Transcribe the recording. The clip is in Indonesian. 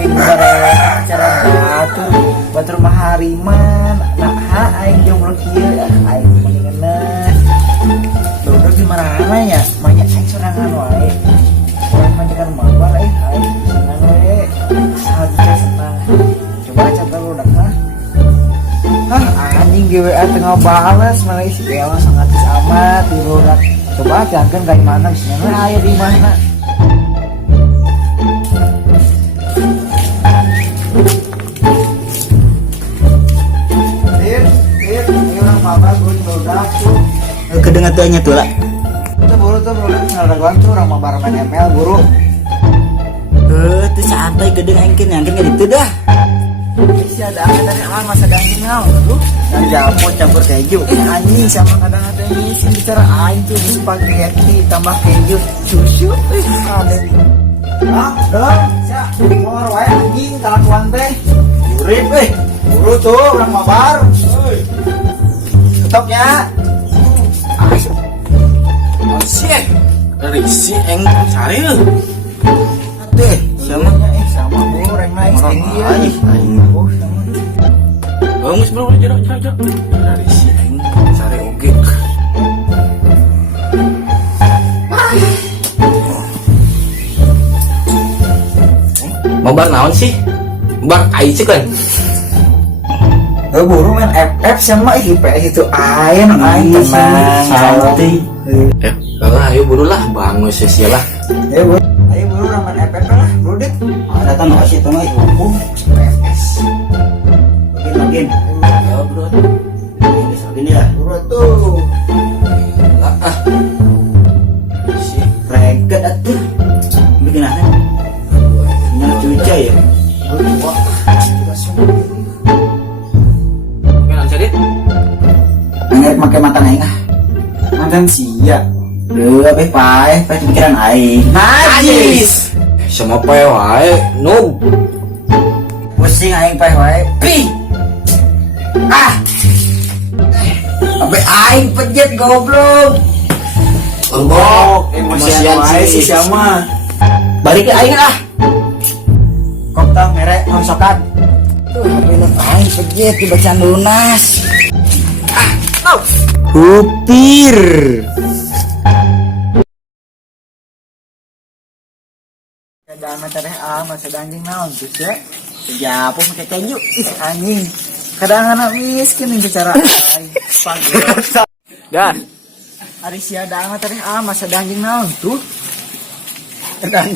minggu bareng cara batur mahariman nah aing jomblo kieu aing mendingan udah gimana ya banyak aing sorangan wae orang majikan mabar aing senang wae saja senang coba coba udah mah anjing GWA tengah balas malah isi bela sangat amat di udah coba jangan kayak mana sih aya di mana. Kedengat tuanya tuh lah. Itu buru tuh bro, ngalaguan tuh orang mabar main ML buru. Tuh santai gedeng angkin gitu dah. Isi ada apa dari alam masa daging ngau tuh. Dan jamu campur keju. Anjing sama kadang-kadang ini sih bicara aing tuh di spaghetti tambah keju susu. Ada nih. Dong, siap. Ngomor wae anjing kelakuan teh. Urip buru tuh orang mabar. Stopnya. Siap. Dari si eng cari lu. Deh, sama buru reng naik dia. Oh, sama. Bagus bro, jarak. Dari si eng cari oge. Mabar naon sih? Bar ai sih kan. Buru main FF sama IPS itu aing tenang santai. Ayo buru lah bangun sih lah. Ayo buru main FF lah buru deh. Ada tan masih itu mah ibu. FS. Login. Ya bro. Ini ya. Buru tuh. Si reget atuh. Bikin apa? Nyala cuca ya. Wah, kita semua. Angkat make mata aing Mantan sia. Pae pikiran aing. Najis. Sama pae wae, noob. Pusing aing pae wae. Pi. Sampai aing pejet goblok. Emosian wae si sama. Balik ke aing ah. Kok tau merek ngongsokan. Tuh, belum aing pejet dibacaan lunas. Hupir. Kadang teh masa anjing naon tuh ya. Sejapo make keju. Anjing. Kadang anak miskin yang bicara aing. Spaghetti. Dan Ari sia da teh masa anjing naon tuh. Kadang